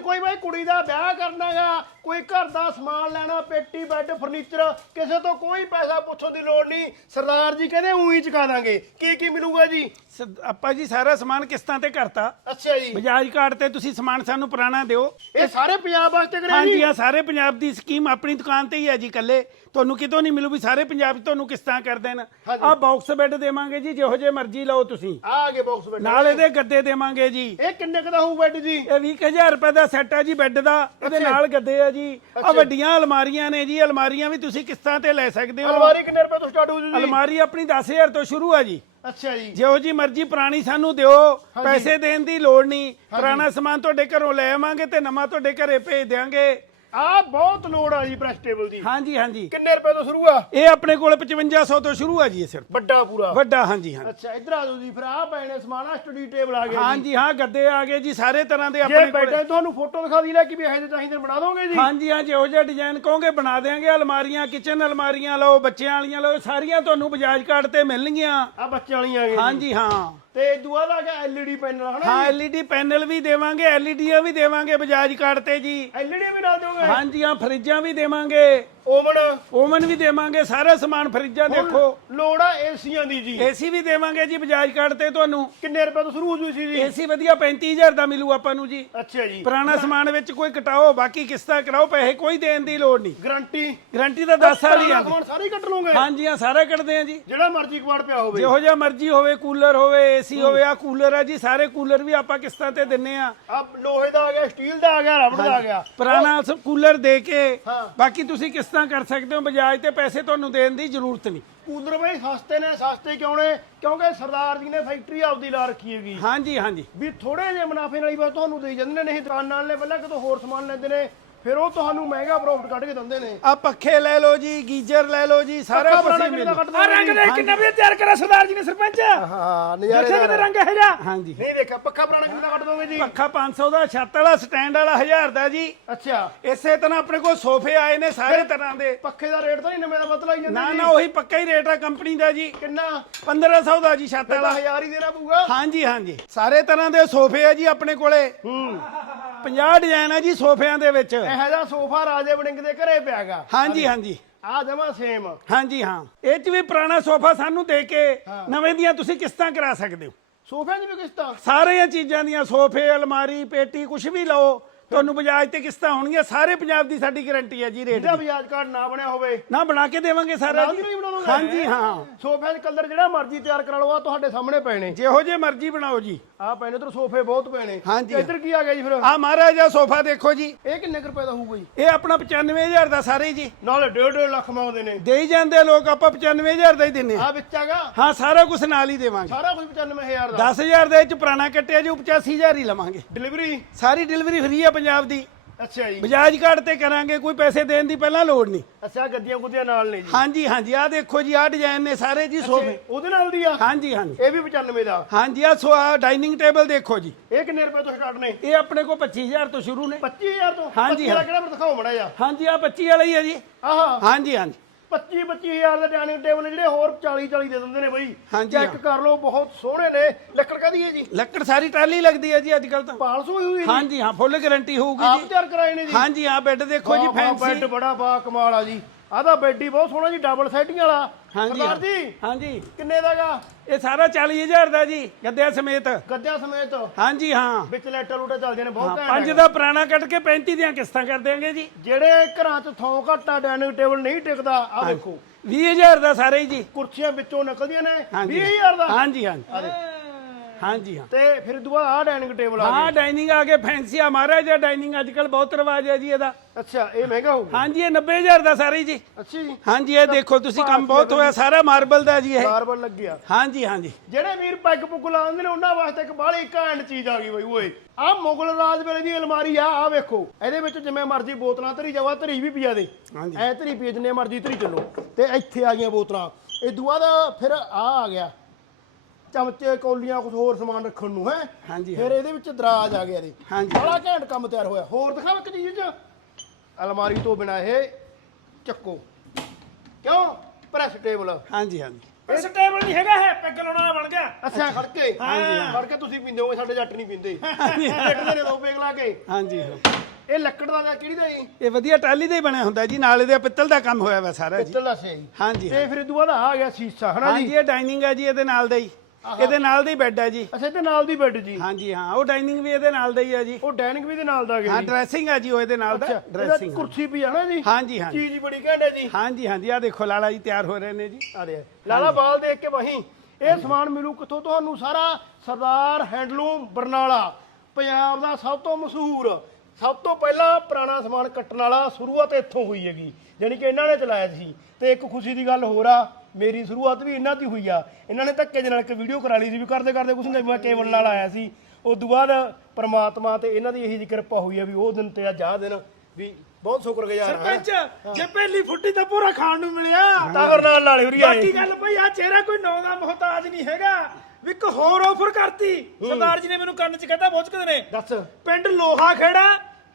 ਕੋਈ ਬਾਈ ਕੁੜੀ ਦਾ ਵਿਆਹ ਕਰਨਾਗਾ ਕੋਈ ਘਰ ਦਾ ਸਮਾਨ ਲੈਣਾ ਪੇਟੀ ਬੈੱਡ ਫਰਨੀਚਰ ਕਿਸੇ ਤੋਂ ਕੋਈ ਪੈਸਾ ਪੁੱਛਣ ਦੀ ਲੋੜ ਨਹੀਂ। ਸਰਦਾਰ ਜੀ ਕਹਿੰਦੇ ਉਹੀ ਚੁਕਾ ਦਾਂਗੇ। ਕੀ ਕੀ ਮਿਲੂਗਾ ਜੀ? ਸ- ਆਪਾਂ ਜੀ ਸਾਰਾ ਸਮਾਨ ਕਿਸ਼ਤਾਂ ਤੇ ਕਰਤਾ ਅੱਛਾ ਜੀ। ਬਜਾਜ ਕਾਰਡ ਤੇ ਤੁਸੀਂ ਸਮਾਨ ਸਾਨੂੰ ਪੁਰਾਣਾ ਦਿਓ। ਇਹ ਸਾਰੇ ਪੰਜਾਬ ਵਾਸਤੇ ਕਰਿਆ ਹਾਂਜੀ ਜੀ? ਆ ਸਾਰੇ ਪੰਜਾਬ ਦੀ ਸਕੀਮ ਆਪਣੀ ਦੁਕਾਨ ਤੇ ਹੀ ਹੈ ਜੀ ਕੱਲੇ ਤੁਹਾਨੂੰ ਕਿਤੋਂ ਨਹੀਂ ਮਿਲੂ ਵੀ ਸਾਰੇ ਪੰਜਾਬ 'ਚ ਤੁਹਾਨੂੰ ਕਿਸ਼ਤਾਂ ਕਰ ਦੇਣ। ਹਾਂਜੀ। ਆ ਬਾਕਸ ਬੈੱਡ ਦੇਵਾਂਗੇ ਜੀ ਜਿਹੋ ਜੇ ਮਰਜ਼ੀ ਲਓ ਤੁਸੀਂ। ਆ ਆਗੇ ਬਾਕਸ ਬੈੱਡ ਨਾਲ ਇਹਦੇ ਗੱਦੇ ਦੇਵਾਂਗੇ ਜੀ। ਇਹ ਕਿੰਨੇ ਕੁ ਦਾ ਹੋਊ ਬੈੱਡ ਜੀ? ਇਹ 20000 ਰੁਪਏ ਦਾ ਸੈੱਟ ਹੈ ਜੀ ਬੈੱਡ ਦਾ ਅੱਛਾ। ਨਾਲ ਗੱਦੇ ਆ ਜੀ। ਆ। ਵੱਡੀਆਂ ਅਲਮਾਰੀਆਂ ਨੇ ਜੀ ਅਲਮਾਰੀਆਂ ਵੀ ਤੁਸੀਂ ਕਿਸ਼ਤਾਂ ਤੇ ਲੈ ਸਕਦੇ ਹੋ। ਅਲਮਾਰੀ ਕਿੰਨੇ ਰੁਪਏ ਤੋਂ ਸਟਾਰਟ ਹੋਊ ਜੀ? ਅਲਮਾਰੀ ਆਪਣੀ 10000 ਤੋਂ ਸ਼ੁਰੂ ਆ ਜੀ। ਅੱਛਾ ਜੀ। ਜਿਹੋ ਜੀ ਮਰਜ਼ੀ ਪੁਰਾਣੀ ਸਾਨੂੰ ਦਿਓ ਪੈਸੇ ਦੇਣ ਦੀ ਲੋੜ ਨਹੀਂ। ਪੁਰਾਣਾ ਸਮਾਨ ਤੁਹਾਡੇ ਘਰੋਂ ਲੈ ਆਵਾਂਗੇ ਤੇ ਨਵਾਂ ਤੁਹਾਡੇ ਘਰੇ ਭੇਜ ਦਿਆਂਗੇ। ਆ ਬਹੁਤ ਲੋੜ ਆ ਜੀ ਪ੍ਰੈਸ ਟੇਬਲ ਦੀ। ਹਾਂਜੀ ਹਾਂਜੀ। ਕਿੰਨੇ ਰੁਪਏ ਤੋਂ ਸ਼ੁਰੂ ਆ? ਇਹ ਆਪਣੇ ਕੋਲ 5500 ਤੋਂ ਸ਼ੁਰੂ ਆ ਜੀ ਇਹ ਸਿਰਫ। ਵੱਡਾ ਪੂਰਾ। ਵੱਡਾ ਹਾਂਜੀ ਹਾਂਜੀ। ਅੱਛਾ ਇੱਧਰ ਆ ਜਾਓ ਜੀ ਫਿਰ ਆ ਪੈਣੇ ਸਮਾਨ ਆ ਸਟੱਡੀ ਟੇਬਲ ਆ ਗਿਆ ਜੀ। ਹਾਂਜੀ ਹਾਂ ਗੱਦੇ ਆ ਗਏ ਜੀ ਸਾਰੇ ਤਰ੍ਹਾਂ ਦੇ ਜੇ ਆਪਣੇ ਬੈਠੇ ਕੋਲ। ਤੁਹਾਨੂੰ ਫੋਟੋ ਦਿਖਾ ਦੀ ਲੈ ਕਿ ਵੀ ਇਹੋ ਜਿਹੇ ਚਾਹੀਦੇ ਬਣਾ ਦੋਗੇ ਜੀ। ਹਾਂਜੀ ਹਾਂ ਜਿਹੋ ਜਿਹਾ ਡਿਜ਼ਾਈਨ ਕਹੋਗੇ ਬਣਾ ਦੇਾਂਗੇ ਅਲਮਾਰੀਆਂ ਕਿਚਨ ਅਲਮਾਰੀਆਂ ਲਓ ਬੱਚਿਆਂ ਵਾਲੀਆਂ ਲਓ ਸਾਰੀਆਂ ਤੁਹਾਨੂੰ ਬਜਾਜ ਕਾਰਡ ਤੇ ਮਿਲਣਗੀਆਂ। ਆ ਬੱਚਿਆਂ ਵਾਲੀਆਂ ਆ ਗਈਆਂ ਹਾਂਜੀ ਹਾਂ। ਤੇ ਦੂਆ ਦਾ ਹੈਗਾ ਐਲਈਡੀ ਪੈਨਲ ਹਨਾ ਹਾਂ ਐਲਈਡੀ ਪੈਨਲ ਵੀ ਦੇਵਾਂਗੇ ਐਲਈਡੀਆਂ ਵੀ ਦੇਵਾਂਗੇ ਬਜਾਜ ਕਾਰਡ ਤੇ ਜੀ। ਐਲਈਡੀ ਵੀ ਨਾਲ ਦਿਓਗੇ ਹਾਂਜੀ ਹਾਂ ਫਰਿੱਜਾਂ ਵੀ ਦੇਵਾਂਗੇ। ਓਵਨ। ਓਵਨ ਵੀ ਦੇਵਾਂਗੇ। ਸਾਰਾ ਸਮਾਨ ਫਰਿੱਜਾਂ ਦੇਖੋ। ਲੋੜ ਆ ਏਸੀਆਂ ਦੀ ਜੀ। ਏਸੀ ਵੀ ਦੇਵਾਂਗੇ ਜੀ ਬਜਾਜ ਕਾਰਡ ਤੇ ਤੁਹਾਨੂੰ। ਕਿੰਨੇ ਰੁਪਏ ਤੋਂ ਸ਼ੁਰੂ ਹੋ ਜੂ ਸੀ ਜੀ ਏਸੀ ਵਧੀਆ 35000 ਦਾ ਮਿਲੂ ਆਪਾਂ ਨੂੰ ਜੀ। ਅੱਛਾ ਜੀ। ਪੁਰਾਣਾ ਸਮਾਨ ਵਿੱਚ ਕੋਈ ਕਟਾਓ ਬਾਕੀ ਕਿਸ਼ਤਾਂ ਕਰਾਓ ਪੈਸੇ ਕੋਈ ਦੇਣ ਦੀ ਲੋੜ ਨਹੀਂ। ਗਾਰੰਟੀ। ਗਾਰੰਟੀ ਤਾਂ 10 ਸਾਲ ਹੀ ਆਂਦੀ ਸਾਰੇ ਕੱਟ ਲਓਗੇ? ਹਾਂਜੀ ਹਾਂ ਸਾਰਾ ਕੱਢਦੇ ਆ ਜੀ। ਜਿਹੜਾ ਮਰਜ਼ੀ ਕਵਾੜ ਪਿਆ ਹੋਵੇ। ਜਿਹੋ ਜਿਹਾ ਮਰਜ਼ੀ ਹੋਵੇ ਕੂਲਰ ਹੋਵੇ ਏਸੀ ਹੋਵੇ ਆ ਕੂਲਰ ਆ ਜੀ ਸਾਰੇ ਕੂਲਰ ਵੀ ਆਪਾਂ ਕਿਸ਼ਤਾਂ ਤੇ ਦਿੰਨੇ ਆ। ਆ ਲੋਹੇ ਦਾ ਆ ਗਿਆ ਸਟੀਲ ਦਾ ਆ ਗਿਆ ਰਬੜ ਦਾ ਆ ਗਿਆ। ਪੁਰਾਣਾ ਕੂਲਰ ਦੇ ਕੇ ਹਾਂ। ਬਾਕੀ ਤੁਸੀਂ ਕਿਸ਼ਤਾਂ ਕਰ ਸਕਦੇ ਹੋ? ਬਜਾਜ ਤੇ ਪੈਸੇ ਤੁਹਾਨੂੰ ਦੇਣ ਦੀ ਜ਼ਰੂਰਤ ਨਹੀਂ। ਕੂਲਰ ਬਈ ਸਸਤੇ ਨੇ ਸਸਤੇ ਕਿਉਂ ਨੇ? ਕਿਉਂਕਿ ਸਰਦਾਰ ਜੀ ਨੇ ਫੈਕਟਰੀ ਆਪਦੀ ਲਾ ਰੱਖੀ ਹੈਗੀ। ਹਾਂਜੀ ਹਾਂਜੀ। ਵੀ ਥੋੜੇ ਜਿਹੇ ਮੁਨਾਫੇ ਨਾਲ ਹੀ ਬਸ ਤੁਹਾਨੂੰ ਦੇਈ ਜਾਂਦੇ ਨੇ ਨਹੀਂ ਦੁਕਾਨਾਂ ਵਾਲੇ ਪਹਿਲਾਂ ਕਿਤੋਂ ਹੋਰ ਸਮਾਨ ਲੈਂਦੇ ਨੇ। ਫਿਰ ਉਹ ਤੁਹਾਨੂੰ ਮਹਿੰਗਾ ਪ੍ਰੋਫਿਟ ਕੱਢ ਕੇ ਦਿੰਦੇ ਨੇ। ਆ ਪੱਖੇ ਲੈ ਲਓ ਜੀ ਗੀਜ਼ਰ ਲੈ ਲਓ ਜੀ ਸਾਰਾ ਕੁਝ ਕਿੰਨਾ ਮਿਲ। ਕੱਢ ਆ ਰੰਗ ਦੇ ਕਿੰਨਾ ਵਧੀਆ ਤਿਆਰ ਕਰਿਆ ਸਰਦਾਰ ਜੀ ਨੇ ਸਰਪੰਚ। ਹਾਂ ਨਜ਼ਾਰੇ ਦੇਖਿਆ ਕਿਤੇ ਰੰਗ ਇਹ ਜਾ ਹਾਂਜੀ। ਨਹੀਂ ਦੇਖਿਆ ਪੱਕਾ ਪੁਰਾਣਾ ਕਿੰਨਾ ਕੱਢ ਦੋਗੇ ਜੀ? ਪੱਖਾ 500 ਦਾ ਛੱਤ ਵਾਲਾ ਸਟੈਂਡ ਵਾਲਾ 1000 ਦਾ ਜੀ। ਅੱਛਾ। ਇਸੇ ਤਰ੍ਹਾਂ ਆਪਣੇ ਕੋਲ ਸੋਫੇ ਆਏ ਨੇ ਸਾਰੇ ਤਰ੍ਹਾਂ ਦੇ। ਪੱਖੇ ਦਾ ਰੇਟ ਤਾਂ ਨਹੀਂ ਨਵੇਂ ਦਾ ਬਦਲਾ ਹੀ ਜਾਂਦਾ ਨਾ। ਨਾ ਉਹੀ ਪੱਕਾ ਹੀ ਰੇਟ ਆ ਕੰਪਨੀ ਦਾ ਜੀ। ਕਿੰਨਾ? 1500 ਦਾ ਜੀ ਛੱਤ ਵਾਲਾ। ਹਜ਼ਾਰ ਹੀ ਦੇਣਾ ਪਊਗਾ। ਹਾਂਜੀ ਹਾਂਜੀ। ਸਾਰੇ ਤਰ੍ਹਾਂ ਦੇ ਸੋਫੇ ਆ ਜੀ ਆਪਣੇ ਕੋਲੇ। ਹੂੰ। 50 ਡਿਜ਼ਾਈਨ ਆ ਜੀ ਸੋਫਿਆਂ ਦੇ ਵਿੱਚ। ਇਹੋ ਜਿਹਾ ਸੋਫਾ ਰਾਜੇ ਵੜਿੰਗ ਦੇ ਘਰੇ ਪਿਆਗਾ। ਹਾਂਜੀ ਹਾਂਜੀ। ਆ ਜਮਾ ਸੇਮ ਹਾਂਜੀ ਹਾਂ। ਇਹ ਚ ਵੀ ਪੁਰਾਣਾ ਸੋਫਾ ਸਾਨੂੰ ਦੇ ਕੇ ਨਵੇਂ ਦੀਆਂ ਤੁਸੀਂ ਕਿਸ਼ਤਾਂ ਕਰਾ ਸਕਦੇ ਹੋ। ਸੋਫਿਆਂ ਦੀ ਵੀ ਕਿਸ਼ਤਾਂ? ਸਾਰੀਆਂ ਚੀਜ਼ਾਂ ਦੀਆਂ ਸੋਫੇ ਅਲਮਾਰੀ ਪੇਟੀ ਕੁਝ ਵੀ ਲਓ। ਤੁਹਾਨੂੰ ਬਜਾਜ ਤੇ ਕਿਸ਼ਤਾਂ ਹੋਣਗੀਆਂ ਸਾਰੇ ਪੰਜਾਬ ਦੀ ਸਾਡੀ ਗਾਰੰਟੀ ਹੈ ਜੀ ਰੇਟ ਜਿਹੜਾ ਦੀ। ਵਿਆਜ ਕਾਰਡ ਨਾ ਬਣਿਆ ਹੋਵੇ। ਨਾ ਬਣਾ ਕੇ ਦੇਵਾਂਗੇ ਸਾਰਾ ਨਾਲ ਜੀ? ਹਾਂਜੀ ਹਾਂ। ਸੋਫੇ ਦੇ ਕਲਰ ਜਿਹੜਾ ਮਰਜ਼ੀ ਤਿਆਰ ਕਰਾ ਲਓ ਆ ਤੁਹਾਡੇ ਸਾਹਮਣੇ ਪਏ ਨੇ ਜਿਹੋ ਜੇ ਮਰਜ਼ੀ ਬਣਾਓ ਜੀ। ਆ ਪਏ ਨੇ ਉਧਰ ਸੋਫੇ ਬਹੁਤ ਪਏ ਨੇ ਹਾਂਜੀ। ਇੱਧਰ ਕੀ ਆ ਗਿਆ ਜੀ ਫਿਰ? ਆ ਮਹਾਰਾਜਾ ਸੋਫਾ ਦੇਖੋ ਜੀ। ਇਹ ਕਿੰਨੇ ਕੁ ਰੁਪਏ ਦਾ ਹੋਊਗਾ ਜੀ? ਇਹ ਆਪਣਾ 95000 ਦਾ ਸਾਰੇ ਜੀ। ਨਾਲੇ 1.5 ਲੱਖ ਮੰਗਦੇ ਨੇ। ਦੇਈ ਜਾਂਦੇ ਲੋਕ ਆਪਾਂ 95000 ਦਾ ਹੀ ਦਿੰਨੇ ਆ ਆ ਵਿੱਚ ਆਗਾ ਹਾਂ ਸਾਰਾ ਕੁਝ ਨਾਲ ਹੀ ਦੇਵਾਂਗੇ। ਸਾਰਾ ਕੁਝ 95000 ਦਾ। 10000 ਦੇ ਵਿੱਚ ਪੁਰਾਣਾ ਕੱਟਿਆ ਜੀ 85000 ਹੀ ਲਵਾਂਗੇ। ਡਿਲੀਵਰੀ ਸਾਰੀ ਡਿਲੀਵਰੀ ਫ੍ਰੀ ਆ ਪੰਜਾਬ ਦੀ। ਅੱਛਾ ਜੀ। ਬਜਾਜ ਕਾਰਡ ਤੇ ਕਰਾਂਗੇ ਕੋਈ ਪੈਸੇ ਦੇਣ ਦੀ ਪਹਿਲਾਂ ਲੋੜ ਨਹੀਂ। ਅੱਛਾ ਗੱਦੀਆਂ ਗੁੱਦੀਆਂ ਨਾਲ ਨੇ ਜੀ। ਹਾਂਜੀ ਹਾਂਜੀ ਆ ਦੇਖੋ ਜੀ ਆ ਡਿਜ਼ਾਈਨ ਨੇ ਸਾਰੇ ਜੀ ਸੋਫੇ ਉਹਦੇ ਨਾਲ ਦੀ ਆ? ਹਾਂਜੀ ਹਾਂਜੀ। ਇਹ ਵੀ 95 ਦਾ? ਹਾਂਜੀ ਆ ਸੋ ਆ ਡਾਈਨਿੰਗ ਟੇਬਲ ਦੇਖੋ ਜੀ। ਇਹ ਕਿੰਨੇ ਰੁਪਏ ਤੋਂ ਸਟਾਰਟ ਨੇ? ਇਹ ਆਪਣੇ ਕੋਲ 25000 ਤੋਂ ਸ਼ੁਰੂ ਨੇ। 25000 ਤੋਂ? ਹਾਂਜੀ, 25 ਦਾ ਹਾਂ। ਕਿਹੜਾ ਮੈਨੂੰ ਦਿਖਾਓ ਮੜਾ ਜਾ ਹਾਂਜੀ ਆ 25 ਵਾਲਾ ਹੀ ਹੈ ਜੀ। ਆਹਾ। ਹਾਂਜੀ ਹਾਂਜੀ। 25 25000 ਦੇ ਡਾਈਨਿੰਗ ਟੇਬਲ ਜਿਹੜੇ ਹੋਰ 40 40 ਦੇ ਦਿੰਦੇ ਨੇ ਬਈ। ਹਾਂਜੀ, ਚੈੱਕ ਹਾਂ। ਕਰ ਲਓ ਬਹੁਤ ਸੋਹਣੇ ਨੇ। ਲੱਕੜ ਕਾਦੀ ਹੈ ਜੀ? ਲੱਕੜ ਸਾਰੀ ਟਰਾਲੀ ਲੱਗਦੀ ਹੈ ਜੀ ਅੱਜ ਕੱਲ ਤਾਂ। ਪਾਲਸ ਹੋਈ ਹੋਈ ਹੈ ਜੀ? ਹਾਂਜੀ ਹਾਂ ਫੁੱਲ ਗਾਰੰਟੀ ਹੋਊਗੀ ਆਪ ਜੀ। ਤਿਆਰ ਕਰਾਏ ਨੇ ਜੀ? ਹਾਂਜੀ ਹਾਂ ਬੈੱਡ ਦੇਖੋ ਜੀ ਵਾਹ, ਵਾਹ, ਬੈੱਡ ਫੈਂਸੀ ਬੜਾ ਬਾ ਕਮਾਲ ਆ ਜੀ। ਆਦਾ ਬੈੱਡ ਹੀ ਬਹੁਤ ਸੋਹਣਾ ਜੀ ਡਬਲ ਸੈਟਿੰਗ ਵਾਲਾ। ਹਾਂਜੀ। ਸਰਦਾਰ। ਜੀ ਹਾਂਜੀ। ਕਿੰਨੇ ਦਾਗਾ ਇਹ ਸਾਰਾ 40000 ਦਾ ਜੀ ਗੱਦਿਆਂ ਸਮੇਤ। ਗੱਦਿਆਂ ਸਮੇਤ? ਹਾਂਜੀ ਹਾਂ। ਵਿੱਚ ਲੈਟਰ ਲੂਟੇ ਚੱਲਦੇ ਨੇ ਬਹੁਤ ਘੈਂਟ ਪੰਜ। ਦਾ ਪੁਰਾਣਾ ਕੱਟ ਕੇ 35 ਦੀਆਂ ਕਿਸ਼ਤਾਂ ਕਰ ਦਿਆਂਗੇ ਜੀ। ਜਿਹੜੇ ਘਰਾਂ 'ਚ ਥੋਂ ਘੱਟਾ ਡਾਈਨਿੰਗ ਟੇਬਲ ਨਹੀਂ ਟਿਕਦਾ ਆ ਦੇਖੋ 20000 ਦਾ ਸਾਰੇ ਜੀ। ਕੁਰਸੀਆਂ ਵਿੱਚੋਂ ਨਿਕਲਦੀਆਂ ਨੇ ਹਾਂਜੀ। 20000 ਦਾ? ਹਾਂਜੀ ਹਾਂਜੀ। ਹਾਂਜੀ ਹਾਂ। ਤੇ ਫਿਰ ਦੁਆ ਆ ਡਾਈਨਿੰਗ ਟੇਬਲ ਆ ਹਾਂ ਡਾਈਨਿੰਗ ਆ ਕੇ ਫੈਂਸੀ ਆ। ਮਹਾਰਾਜਾ ਡਾਈਨਿੰਗ ਅੱਜ ਕੱਲ ਬਹੁਤ ਰਿਵਾਜ ਹੈ ਜੀ ਇਹਦਾ। ਅੱਛਾ ਇਹ ਮਹਿੰਗਾ ਹੋਊਗਾ? ਹਾਂਜੀ ਇਹ 90000 ਦਾ ਸਾਰੇ ਜੀ। ਅੱਛੀ ਜੀ। ਹਾਂਜੀ ਇਹ ਦੇਖੋ ਤੁਸੀਂ ਕੰਮ ਬਹੁਤ ਹੋਇਆ ਸਾਰਾ ਮਾਰਬਲ ਦਾ ਜੀ ਇਹ। ਬਾਰਬਲ ਲੱਗਿਆ ਹਾਂਜੀ ਹਾਂਜੀ। ਜਿਹੜੇ ਵੀਰ ਪੈਗ ਪੁੱਗ ਲਾਉਂਦੇ ਨੇ ਉਹਨਾਂ ਵਾਸਤੇ ਇੱਕ ਬਾਹਲੀ ਘੈਂਟ ਚੀਜ਼ ਆ ਗਈ ਬਈ ਓਏ। ਆ ਮੁਗਲ ਰਾਜ ਵੇਲੇ ਦੀ ਅਲਮਾਰੀ ਆ ਆ ਵੇਖੋ। ਇਹਦੇ ਵਿੱਚ ਜਿਵੇਂ ਮਰਜ਼ੀ ਬੋਤਲਾਂ ਧਰੀ ਜਾਵਾ ਧਰੀ ਵੀ ਪਿਆ ਦੇ ਹਾਂਜੀ। ਐ ਧਰੀ ਪੀ ਜਿੰਨੇ ਮਰਜ਼ੀ ਧਰੀ ਚੱਲੋ। ਤੇ ਇੱਥੇ ਆ ਗਈਆਂ ਬੋਤਲਾਂ। ਇਹ ਦੁਆ ਦਾ ਫਿਰ ਆ ਆ ਗਿਆ। ਚਮਚੇ ਕੌਲੀਆਂ ਕੁਝ ਹੋਰ ਸਮਾਨ ਰੱਖਣ ਨੂੰ ਹੈ? ਹਾਂਜੀ, ਫਿਰ ਇਹਦੇ ਵਿੱਚ ਦਰਾਜ ਆ ਗਿਆ ਇਹਦੇ। ਹਾਂਜੀ। ਬੜਾ ਘੈਂਟ ਕੰਮ ਤਿਆਰ ਹੋਇਆ। ਹੋਰ ਦਿਖਾਓ ਇੱਕ ਚੀਜ਼ ਚ। ਅਲਮਾਰੀ ਤੋਂ ਬਿਨਾ ਇਹ ਚੱਕੋ। ਕਿਉਂ? Press table. ਹਾਂਜੀ ਹਾਂਜੀ। ਪਰ ਸਟੇਬਲ ਨਹੀਂ ਹੈਗਾ ਇਹ ਪੈਗ ਲਾਉਣ ਵਾਲਾ ਬਣ ਗਿਆ। ਅੱਛਾ ਖੜ ਕੇ ਹਾਂ। ਖੜ ਕੇ ਤੁਸੀਂ ਪੀਂਦੇ ਹੋਗੇ ਸਾਡੇ ਜੱਟ ਨਹੀਂ ਪੀਂਦੇ। ਬੈਠਦੇ ਨੇ ਦੋ ਪੇਗ ਲਾ ਕੇ। ਹਾਂਜੀ ਇਹ ਲੱਕੜ ਦਾ ਵਾ, ਕਿਹੜੀ ਦਾ ਜੀ? ਇਹ ਵਧੀਆ ਟਾਲੀ ਦਾ ਹੀ ਬਣਿਆ ਹੁੰਦਾ ਜੀ ਨਾਲ ਇਹਦੇ ਪਿੱਤਲ ਦਾ ਕੰਮ ਹੋਇਆ ਵਾ ਸਾਰਾ ਜੀ। ਪਿੱਤਲ ਦਾ ਸੇ ਹਾਂਜੀ ਤੇ ਫਿਰ ਇਦੋਂ ਬਾਅਦ ਆ ਗਿਆ ਸੀਸਾ ਹਨਾ ਹਾਂਜੀ ਜੀ ਇਹ ਡਾਈਨਿੰਗ ਹੈ ਜੀ ਇਹਦੇ ਨਾਲ ਦਾ ਹੀ। ਇਹਦੇ ਨਾਲ ਦਾ ਬੈੱਡ ਹੈ ਜੀ। ਅੱਛਾ ਤੇ ਨਾਲ ਦੀ ਬੈੱਡ ਜੀ। ਹਾਂਜੀ ਹਾਂ ਉਹ ਡਾਈਨਿੰਗ ਵੀ ਇਹਦੇ ਨਾਲ ਦਾ ਹੀ ਹੈ ਜੀ। ਉਹ ਡਾਈਨਿੰਗ ਵੀ ਦੇ ਨਾਲ ਦਾ ਗਿਆ ਹਾਂ ਡਰੈਸਿੰਗ ਹੈ ਜੀ ਉਹ ਇਹਦੇ ਨਾਲ ਦਾ ਇਹਦਾ ਡਰੈਸਿੰਗ ਕੁਰਸੀ ਵੀ ਆ ਨਾ ਜੀ। ਹਾਂਜੀ ਹਾਂਜੀ। ਚੀਜ਼ ਬੜੀ ਘੈਂਟ ਹੈ ਜੀ। ਹਾਂਜੀ ਹਾਂਜੀ ਆ ਦੇਖੋ ਲਾਲਾ ਜੀ ਤਿਆਰ ਹੋ ਰਹੇ ਨੇ ਜੀ। ਆ ਦੇ ਲਾਲਾ ਬਾਲ ਦੇਖ ਕੇ ਵਹੀਂ ਇਹ ਸਮਾਨ ਮਿਲੂ ਕਿੱਥੋਂ? ਤੁਹਾਨੂੰ ਸਾਰਾ ਸਰਦਾਰ ਹੈਂਡਲੂਮ ਬਰਨਾਲਾ ਪੰਜਾਬ ਦਾ ਸਭ ਤੋਂ ਮਸ਼ਹੂਰ ਸਭ ਤੋਂ ਪਹਿਲਾਂ ਪੁਰਾਣਾ ਸਮਾਨ ਕੱਟਣ ਵਾਲਾ ਸ਼ੁਰੂਆਤ ਇੱਥੋਂ ਹੋਈ ਹੈਗੀ। ਜਾਣੀ ਕਿ ਇਹਨਾਂ ਨੇ ਚਲਾਇਆ ਸੀ। ਤੇ ਇੱਕ ਖੁਸ਼ੀ ਦੀ ਗੱਲ ਹੋਰ ਆ ਮੇਰੀ ਸ਼ੁਰੂਆਤ ਵੀ ਇਹਨਾਂ ਦੀ ਹੋਈ ਆ। ਇਹਨਾਂ ਨੇ ਧੱਕੇ ਦੇ ਨਾਲ ਇੱਕ ਵੀਡੀਓ ਕਰਾ ਲਈ ਸੀ ਵੀ ਕਰਦੇ ਕਰਦੇ ਕੁਛ ਨਹੀਂ ਮੈਂ ਕੇਵਲ ਨਾਲ ਆਇਆ ਸੀ। ਉਸ ਤੋਂ ਬਾਅਦ ਪ੍ਰਮਾਤਮਾ ਤੇ ਇਹਨਾਂ ਦੀ ਇਹੀ ਜੀ ਕਿਰਪਾ ਹੋਈ ਆ ਵੀ ਉਹ ਦਿਨ ਤੇ ਅੱਜ ਆਹ ਦਿਨ ਵੀ ਬਹੁਤ ਸ਼ੁਕਰਗੁਜ਼ਾਰ ਹਾਂ। ਸਰਪੰਚ ਜੇ ਪਹਿਲੀ ਫੁੱਟੀ ਤਾਂ ਪੂਰਾ ਖਾਣ ਨੂੰ ਮਿਲਿਆ। ਤਾਵਰ ਨਾਲ ਨਾਲ ਉਰੀ ਆਏ। ਬਾਕੀ ਗੱਲ ਭਈ ਆ ਚਿਹਰਾ ਕੋਈ ਨੌ ਦਾ ਮੁਹਤਾਜ ਨਹੀਂ ਹੈਗਾ। ਵੀ ਇੱਕ ਹੋਰ ਆਫਰ ਕਰਤੀ। ਸਰਦਾਰ ਜੀ ਨੇ ਮੈਨੂੰ ਕੰਨ 'ਚ ਕਹਿੰਦਾ ਬੁੱਝਕਦੇ ਨੇ। ਦੱਸ। ਪਿੰਡ ਲੋਹਾ ਖੇੜਾ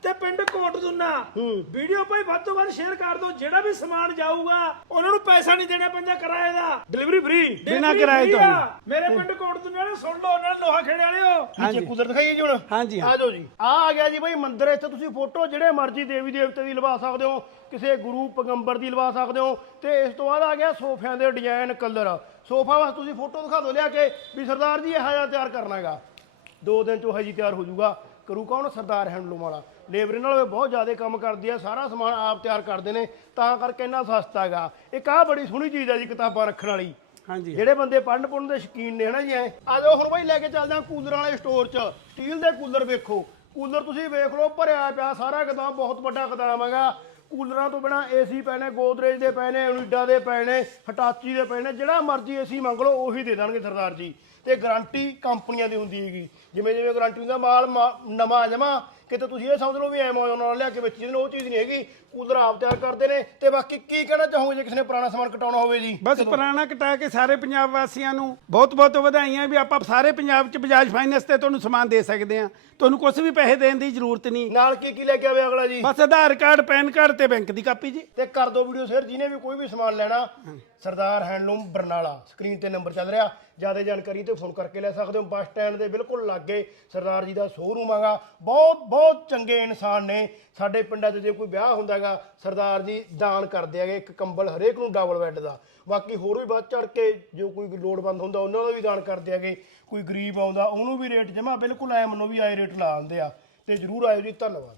ਤੇ ਪਿੰਡ ਕੋਟ ਦੁੰਨਾ। ਵੀਡੀਓ ਭਾਈ ਵੱਧ ਤੋਂ ਵੱਧ ਸ਼ੇਅਰ ਕਰ ਦਿਓ ਜਿਹੜਾ ਵੀ ਸਮਾਨ ਜਾਊਗਾ ਉਹਨਾਂ ਨੂੰ ਪੈਸਾ ਨਹੀਂ ਦੇਣਾ ਪੈਂਦਾ ਕਿਰਾਏ ਦਾ। ਡਿਲੀਵਰੀ ਫ੍ਰੀ ਬਿਨਾਂ ਕਿਰਾਏ ਤੋਂ। ਮੇਰੇ ਪਿੰਡ ਕੋਟ ਦੁੰਨਾ ਨੇ ਸੁਣ ਲਓ ਉਹਨਾਂ ਨੇ ਲੋਹਾ ਖੇੜੇ ਵਾਲਿਓ। ਨੀਚੇ ਕੂਲਰ ਦਿਖਾਈਏ ਜੀ ਹੁਣ। ਹਾਂਜੀ। ਆ ਜਾਓ ਜੀ। ਆ ਆ ਗਿਆ ਜੀ ਬਈ ਮੰਦਿਰ ਇੱਥੇ ਤੁਸੀਂ ਫੋਟੋ ਜਿਹੜੇ ਮਰਜ਼ੀ ਦੇਵੀ ਦੇਵਤੇ ਦੀ ਲਵਾ ਸਕਦੇ ਹੋ ਕਿਸੇ ਗੁਰੂ ਪੈਗੰਬਰ ਦੀ ਲਵਾ ਸਕਦੇ ਹੋ ਤੇ ਇਸ ਤੋਂ ਬਾਅਦ ਆ ਗਿਆ ਸੋਫਿਆਂ ਦੇ ਡਿਜ਼ਾਈਨ ਕਲਰ ਸੋਫਾ ਵਾਸਤੇ ਤੁਸੀਂ ਫੋਟੋ ਦਿਖਾ ਦਿਓ ਲਿਆ ਕੇ ਵੀ ਸਰਦਾਰ ਜੀ ਇਹ ਜਿਹਾ ਤਿਆਰ ਕਰਨਾ ਹੈਗਾ। ਦੋ ਦਿਨ ਚ ਉਹ ਜੀ ਤਿਆਰ ਹੋ ਜਾਊਗਾ। ਕਰੂ ਕੌਣ? ਸਰਦਾਰ ਹੈਂਡਲੂਮ ਵਾਲਾ। ਲੇਬਰ ਨਾਲ ਵੀ ਬਹੁਤ ਜ਼ਿਆਦਾ ਕੰਮ ਕਰਦੀ ਆ ਸਾਰਾ ਸਮਾਨ ਆਪ ਤਿਆਰ ਕਰਦੇ ਨੇ ਤਾਂ ਕਰਕੇ ਇੰਨਾ ਸਸਤਾ ਹੈਗਾ। ਇੱਕ ਆ ਬੜੀ ਸੋਹਣੀ ਚੀਜ਼ ਆ ਜੀ ਕਿਤਾਬਾਂ ਰੱਖਣ ਵਾਲੀ। ਹਾਂਜੀ। ਜਿਹੜੇ ਬੰਦੇ ਪੜਨ ਪੁੜਨ ਦੇ ਸ਼ੌਕੀਨ ਨੇ ਹਨਾ ਜੀ ਐ। ਆ ਜਾਓ ਹੁਣ ਬਈ ਲੈ ਕੇ ਚੱਲਦੇ ਆ ਕੂਲਰਾਂ ਵਾਲੇ ਸਟੋਰ 'ਚ। ਸਟੀਲ ਦੇ ਕੂਲਰ ਵੇਖੋ। ਕੂਲਰ ਤੁਸੀਂ ਵੇਖ ਲਓ ਭਰਿਆ ਪਿਆ ਸਾਰਾ ਗਦਾਮ ਬਹੁਤ ਵੱਡਾ ਗਦਾਮ ਹੈਗਾ। ਕੂਲਰਾਂ ਤੋਂ ਬਿਨਾ ਏਸੀ ਨੇ ਗੋਦਰੇਜ ਦੇ ਪਏ ਨੇ ਓਨੀਡਾ ਦੇ ਨੇ ਹਟਾਚੀ ਦੇ ਨੇ ਜਿਹੜਾ ਮਰਜ਼ੀ ਏਸੀ ਮੰਗ ਲਓ ਉਹੀ ਦੇ ਦੇਣਗੇ ਸਰਦਾਰ ਜੀ। ਤੇ ਗਾਰੰਟੀ ਕੰਪਨੀਆਂ ਦੀ ਹੁੰਦੀ ਹੈਗੀ। ਜਿਵੇਂ ਜਿਵੇਂ ਗਾਰੰਟੀ ਦਾ ਮਾਲ ਮਾ- ਨਵਾਂ ਜਮਾ ਕਿਤੇ ਤੁਸੀਂ ਇਹ ਸਮਝ ਲਓ ਵੀ ਐਮਾਜ਼ੋਨ ਨਾਲ ਲਿਆ ਕੇ ਵੇਚੀ ਜਾਂਦੇ ਨੇ ਉਹ ਚੀਜ਼ ਨਹੀਂ ਹੈਗੀ। ਕੂਲਰ ਆਪ ਤਿਆਰ ਕਰਦੇ ਨੇ ਤੇ ਬਾਕੀ ਕੀ ਕਹਿਣਾ ਚਾਹੋਗੇ ਜੇ ਕਿਸੇ ਨੇ ਪੁਰਾਣਾ ਸਮਾਨ ਕਟਾਉਣਾ ਹੋਵੇ ਜੀ? ਬਸ ਪੁਰਾਣਾ ਕਟਾ ਕੇ ਸਾਰੇ ਪੰਜਾਬ ਵਾਸੀਆਂ ਨੂੰ ਬਹੁਤ ਬਹੁਤ ਵਧਾਈਆਂ ਵੀ ਆਪਾਂ ਸਾਰੇ ਪੰਜਾਬ 'ਚ ਬਜਾਜ ਫਾਈਨੈਂਸ ਤੇ ਤੁਹਾਨੂੰ ਸਮਾਨ ਦੇ ਸਕਦੇ ਹਾਂ। ਤੁਹਾਨੂੰ ਕੁਝ ਵੀ ਪੈਸੇ ਦੇਣ ਦੀ ਜ਼ਰੂਰਤ ਨਹੀਂ। ਨਾਲ ਕੀ ਕੀ ਲੈ ਕੇ ਆਵੇ ਅਗਲਾ ਜੀ? ਬਸ ਆਧਾਰ ਕਾਰਡ ਪੈਨ ਕਾਰਡ ਤੇ ਬੈਂਕ ਦੀ ਕਾਪੀ ਜੀ। ਤੇ ਕਰ ਦਿਓ ਵੀਡੀਓ ਸ਼ੇਅਰ ਜਿਹਨੇ ਵੀ ਕੋਈ ਵੀ ਸਮਾਨ ਲੈਣਾ ਸਰਦਾਰ ਹੈਂਡਲੂਮ ਬਰਨਾਲਾ। ਸਕਰੀਨ ਤੇ ਨੰਬਰ ਚੱਲ ਰਿਹਾ। ਜ਼ਿਆਦਾ ਜਾਣਕਾਰੀ ਤੇ ਫੋਨ ਕਰਕੇ ਲੈ ਸਕਦੇ ਹੋ। ਬੱਸ ਸਟੈਂਡ ਦੇ ਬਿਲਕੁਲ ਲਾਗੇ ਸਰਦਾਰ ਜੀ ਦਾ ਸ਼ੋਅਰੂਮ ਹੈਗਾ ਬਹੁਤ ਬਹੁਤ ਚੰਗੇ ਇਨਸਾਨ ਨੇ। ਸਾਡੇ ਪਿੰਡਾਂ 'ਚ ਜੇ ਕੋਈ ਵਿਆਹ ਹੁੰਦਾ ਹੈਗਾ, ਸਰਦਾਰ ਜੀ ਦਾਨ ਕਰਦੇ ਹੈਗੇ ਇੱਕ ਕੰਬਲ ਹਰੇਕ ਨੂੰ ਡਬਲ ਬੈੱਡ ਦਾ। ਬਾਕੀ ਹੋਰ ਵੀ ਵੱਧ ਚੜ ਕੇ ਜੋ ਕੋਈ ਲੋੜਵੰਦ ਹੁੰਦਾ, ਉਹਨਾਂ ਦਾ ਵੀ ਦਾਨ ਕਰਦੇ ਹੈਗੇ। ਕੋਈ ਗਰੀਬ ਆਉਂਦਾ, ਉਹਨੂੰ ਵੀ ਰੇਟ ਜਮਾ ਬਿਲਕੁਲ ਐ ਮੰਨੋ ਵੀ ਆਏ ਰੇਟ ਲਾ ਦਿੰਦੇ ਆ। ਤੇ ਜਰੂਰ ਆਇਓ ਜੀ। ਧੰਨਵਾਦ।